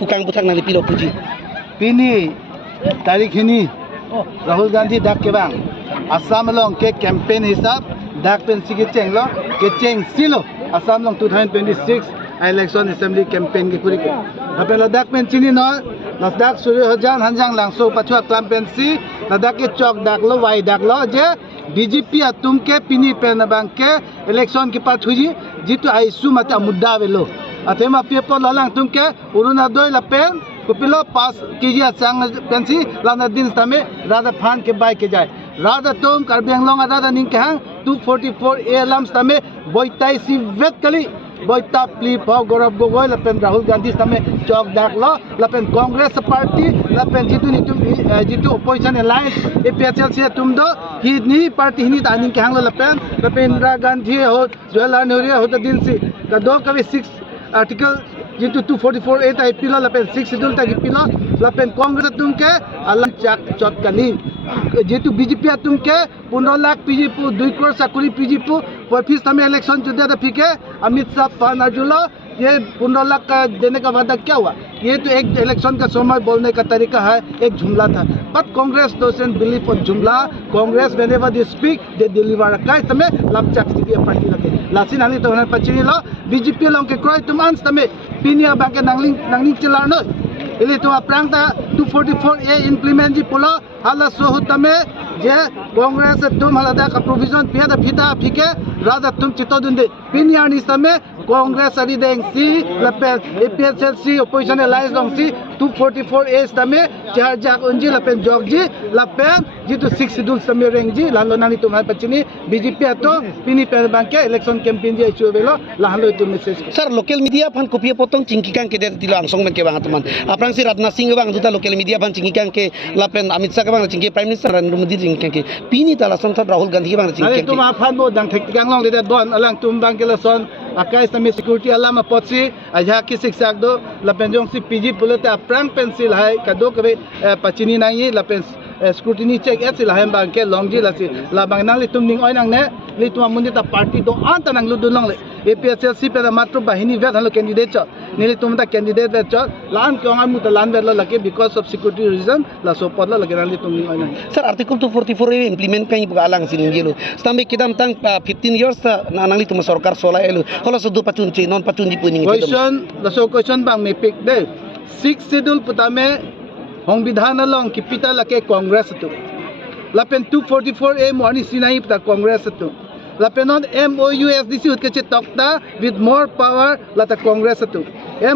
Fukang butak nang dipilo puji. Pini tarik ini Rahul Gandhi dak ke bang Assam long ke campaign hisab dak pen si ke cheng lo ke cheng silo Assam long 2026 election assembly campaign ke kuri ke apelo dak pen chini no las dak suri hojan hanjang langso pachwa campaign si dak ke chok dak lo wai dak lo je BJP atum ke pini pen bang ke election ke pat huji jitu aisu mata mudda velo atema people lalang tum ke uruna doi la pen kupilo pas kiji sang pensi lana din tame rada phan ke bai ke jai rada tom karbiang long rada ning kang 244 alams tame boitai si vet kali boita pli pau gorab gogoi la pen Rahul Gandhi tame chok dak lo la pen Congress party la pen jitu opposition alliance APHL se tum do hi ni party ni ta ning kang la pen Indira Gandhi ho Jawaharlal Nehru ho ta din si ka do kavi 6 article jitu 244 eta ipilo lapen 6 schedule ta ipilo lapen Congress tumke alang chot kali jitu BJP tumke 15 lakh PGP 2 crore sakuri PGP office में election जुदा था फिके अमित शाह पान अर्जुला ये 15 लाख का देने का वादा क्या हुआ ये तो एक इलेक्शन का समय बोलने का तरीका है एक जुमला था but Congress doesn't believe on जुमला Congress whenever they speak they deliver काय तमे लपचक सिगी पार्टी लगे लासिन आनी तो पचिनी लो बीजेपी लोग के क्राई तुम अंस तमे पिनिया बाके नांगलिंग चला न इले तो प्रांता 244 ए इंप्लीमेंट जी पोलो हाला सोहु तमे जे कांग्रेस तुम हलादा का प्रोविजन पिया फिता फिके राजा तुम चितो दुंदे पिनिया नि समय कांग्रेस अरी देंग सी लपे APHL सी opposition alliance long सी 244 ए तमे चार जाक उंजी लपे जॉग जी लपे जी तो 6 शेड्यूल समय रेंग जी लालो नानी तुम्हारे पचिनी बीजेपी तो पिनी पेर bank election campaign ji isu belo lahalo itu message Sir, local media pan kopiya potong cingkikan ke dari tilo langsung men ke bang teman. Aprang si Ratna Singh bang juta local media pan cingkikan ke lapen Amit Shah bang cingki Prime Minister Narendra Modi cingkikan ke pini tala samsat Rahul Gandhi bang cingkikan ke. Itu maafan bo dang tekang long lihat don alang tumbang ke leson akai sami security alam apotsi aja ki siksak do lapen jong si PG pulote aprang pencil hai kado ke pachini nai lapen scrutiny check et sila hem bang ke longji la si la bang nang li tum ning oi nang ne li tum mundi ta party do anta nang lu du long le APHL si pe matru bahini vet halo candidate cho nili tum ta candidate vet cho lan kyong am ta lan vet lo lake because of security reason la so pod la lage nang li tum ning oi nang Sir, article 244 implement kan ibu alang sini gelo stambe kidam tang 15 years na nang li tum sarkar sola elu hola sudu pacunci non pacunci puning question la so question bang me pick de 6 schedule putame hong bidhana long ki pita lake Congress tu lapen 244 a morni sinai pita Congress tu lapen on MOU SDC ut ke tokta with more power lata Congress tu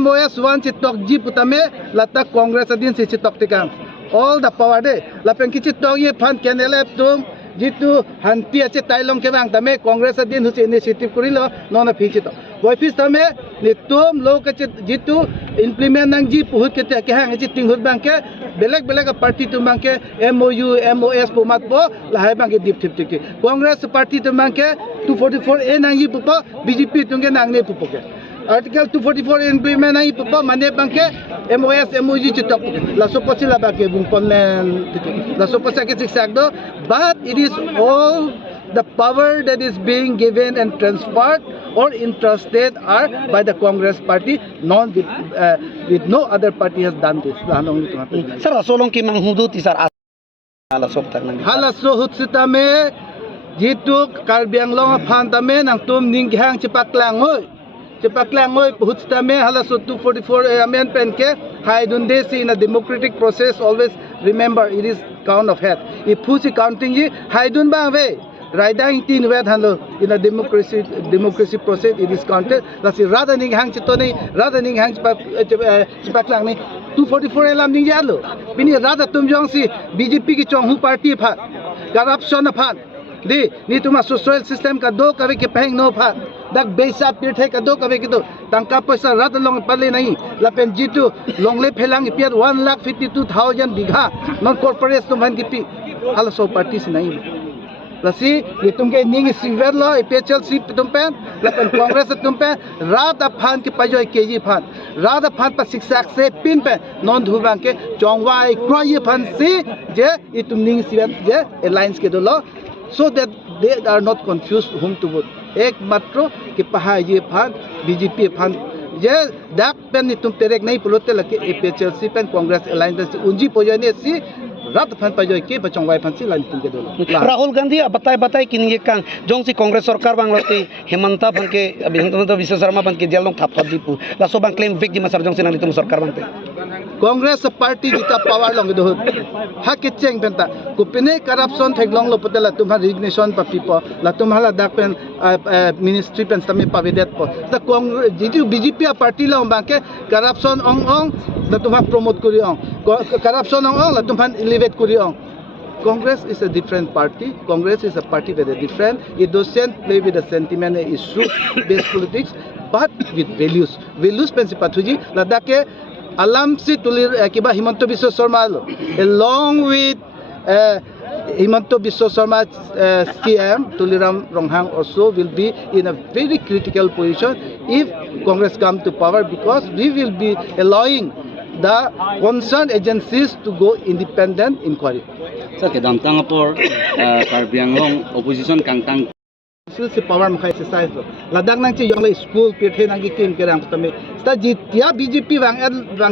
MOS 1 che tok ji putame lata Congress din se tok tikam all the power de lapen ki tok ye phan kenele tum jitu hanti ache tailong ke bang tame Congress din hu initiative kurilo nona phichi to office tame ni tum lo ke jitu implement nang ji puhut ke hang ji tinghut bang ke belek party tu bang ke MOU MOS pumat po lahai bang ke dip tip ke Congress party tu bang ke 244 a nang ji pupo BJP tu ke nang ne pupo ke article 244 implement nang ji pupo mane bang ke MOS MOG chitok la soposi la bang ke bung ponlen la soposi ke siksak do but it is all the power that is being given and transferred or entrusted are by the Congress party non with no other party has done this Sir, asolong ki manghudu ti sir ala sok tak nang hala so hutsitame jitu karbiang long phan tame nang tum ning hang chipaklang hoi hutsitame hala so 244 amendment ke haidun desi in a democratic process always remember it is count of head if pusi counting ji haidun bang ve Raidang tin wet halo in a democracy process it is counted that's rather ning hang chitoni rather ning hang chipaklang ni 244 elam ning jalo bini rather tum jong si BJP ki chong hu party pha corruption pha di ni tuma social system ka do kabe ke peng no pha dak beisa pir the ka do kabe ki do tangka paisa rather long pale nahi lapen jitu longle phelang piat 1,52,000 bigha non corporation man ki pi also parties nahi lasi itum ke ning silver lo APHL si tumpen lapan Congress tumpen rada phan ki pajoy keji phan rada phan pa siksak se pin pe non dhubang ke chongwai kroy phan si je itum ning silver je alliance ke do lo so that they are not confused whom to vote ek matro ki paha ye phan BJP phan ये dak pen ni tum terek nai pulote laki APHLC pen Congress Alliance unji pojane si rat fan pajoy ke pachong wai fan si lan tum ke dolo Rahul Gandhi बताए कि ये Kong जों सी कांग्रेस सरकार बांग लते हेमंता बन के हेमंता विश्व शर्मा बन के जेल थाप थाप दीपू लासो बांग क्लेम विक दिमा सरजों से नाली तुम सरकार बनते Congress party jita power long do ha ke cheng penta kupine corruption theglong lo potela tumha resignation pa pipo la tumhala dak pen ministry pen tame pavedet po the Congress BJP party la bangke corruption ong la tumha promote kuri ong corruption ong la tumha elevate kuri ong Congress is a different party. Congress is a party very different. It doesn't play with the sentiment issue based politics, but with values. Values pensipatuji ladake alam si tulir kiba Himanto Biswa Sarma along with Himanto Biswa Sarma CM Tuliram Ronghang also will be in a very critical position if Congress come to power, because we will be allowing the concerned agencies to go independent inquiry. Sa kedam tang apor Karbiang long opposition kang tang Si power mo exercise lo. Ladak nang chi yung school pirhe nang gikim kerang tame. Sta jitya BJP bang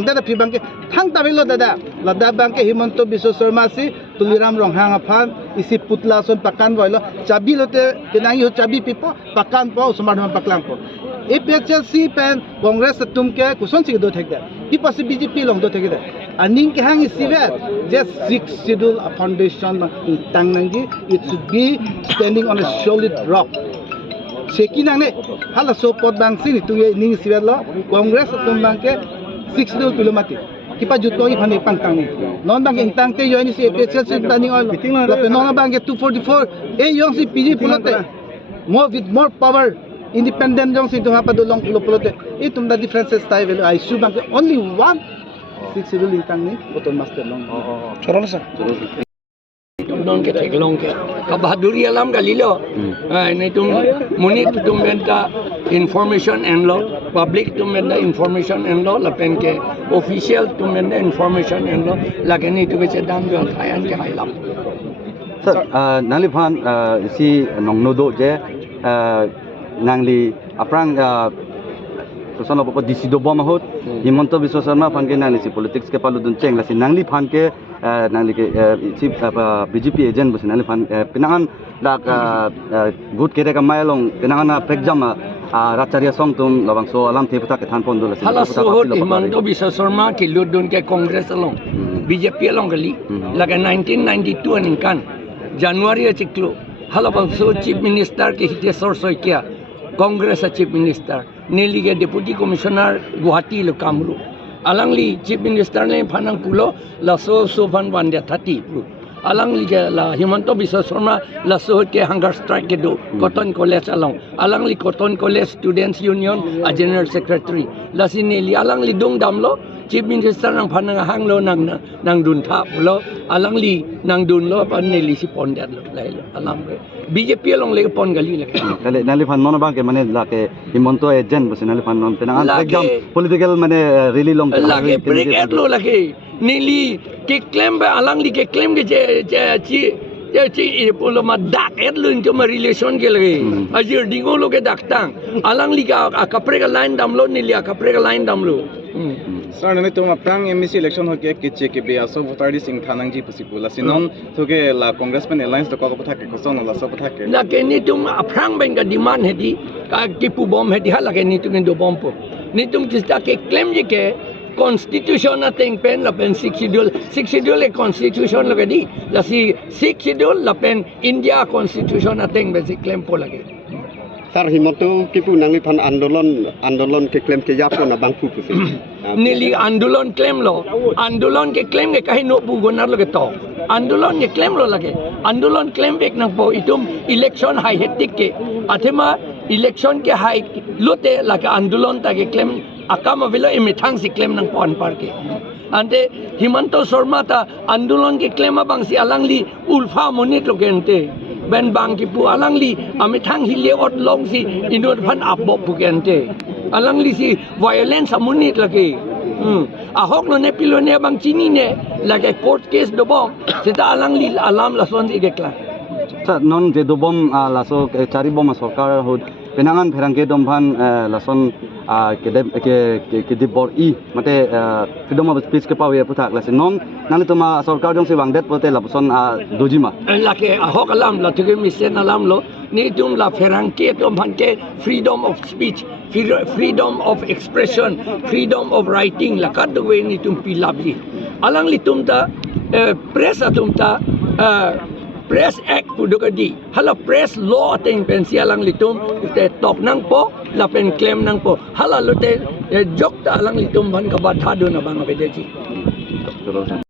da pi bang ke thang tabelo dada. Ladak bang ke Himanto Biswa Sarma si Tuliram Ronghang aphan isi putla son pakan boilo chabi lote kenang yo chabi pipo pakan po sumadham paklang po. APHLC pen Congress tumke kuson si do thekda. Pipo si BJP long do thekda. Aning ke hang isivet just 6th schedule foundation tang nangi it should be standing on a solid rock. Sekinang ne hala so pot bang sini tu ning sivet lo Congress tum bang ke 6th schedule kilomati. Kipa jutko i phane pantang ni non bang intang te yo ni si APHLC tani ol la non bang ke 244 e yong si PG pulote more with more power independent jong si tu apa dolong pulote itum da differences style I should bang only one 6 schedule intang ni botol master long चलो sir non ke theglong ke ka bahaduri alam galilo nei tum munit tum benta information and law public tum benta information and law la pen ke official tum benta information and law la ke ni tu ke dam go thayan ke hailam Sir nali phan si nongnodo je nangli aprang Sono popo disido bom hot Himanto Biswa Sarma phan ke nangli si politics ke palu dun cheng la si nangli phan ke nangli ke chief BJP agent bus nangli phan pinangan dak good kere ka mailong pinangan na pekjam racharia song tum labang so alam the puta ke than pon dul si hala so Himanto Biswa Sarma ke ludun ke congress along BJP along gali la ke 1992 aning kan January chiklo hala bang so chief minister ke hite sor soi kya Congress chief minister Nelly ke deputy commissioner Guwahati lo kamru alangli chief minister ne phanang pulo la so van wande 30 pu alangli ke la Himanto Biswa Sarma la so ke hunger strike ke do cotton college alangli cotton college students union a general secretary la sineli alangli dong damlo chief minister nang phanang hanglo nang dun tha lo alangli nang dun lo pan neli si pondet lo lai lo alam re BJP long le pon gali le kale nali phan non ba ke mane la ke Himanto agent bus nali phan non pinangan pekjam political mane really long lage break at lo lage neli ke claim ba alangli ke claim ke chi polo ma dak et lo into ma relation ke lage ajir dingo lo ke dak tang alangli ka kapre ka line dam lo neli kapre ka line dam lo Sir, nami tu maprang MBC election ho ke kiche ke be aso voter di sing thanang ji possible sinon to ke la congressman alliance to ko thake ko son la so thake la ke ni tum aprang ben ka demand hedi ka tipu bom hedi hala ke ni tum do bom po ni tum kista ke claim je ke constitution ating pen la pen 6 schedule constitution la ke di la si 6 schedule la pen India constitution ating be si claim po lage Sar Himanto kipu nangli phan andolon ke claim ke yapo na bangku pusi nili andolon claim ke claim ke kahi no bugonar lo ke to andolon ke claim lo lage andolon claim bek nang po itum election high hetik ke athema election ke high lote lage andolon ta ke claim akama velo emithang si claim nang pon par ke ante Himanto Sarma ta andolon ke claim abang si alangli ulfa monit lo gente ben bang ki pu alangli amithang hilie ot long si inot phan abbo pu gente alangli si violence amunit lagi ahok no ne pilo ne bang chini ne lage court case do bom seta alangli alam la son si gekla sa non je do bom la so chari bom sarkar hod penangan perangke dompan lason ke dibor I mate freedom of speech ke pawe putak lasin non nang itu ma sarkar jong se wangdet pote lapson dojima laki ahok alam la tuge misen alam lo ni tum la ferangke tom hanke freedom of speech, freedom of expression, freedom of writing la kadwe ni tum pilabli alang li tum ta press atum ta press act pudukadi hala press law ateng pensi alang litum te tok nang po la pen claim nang po hala lote jok ta alang litum ban ka bathado na bang bedeji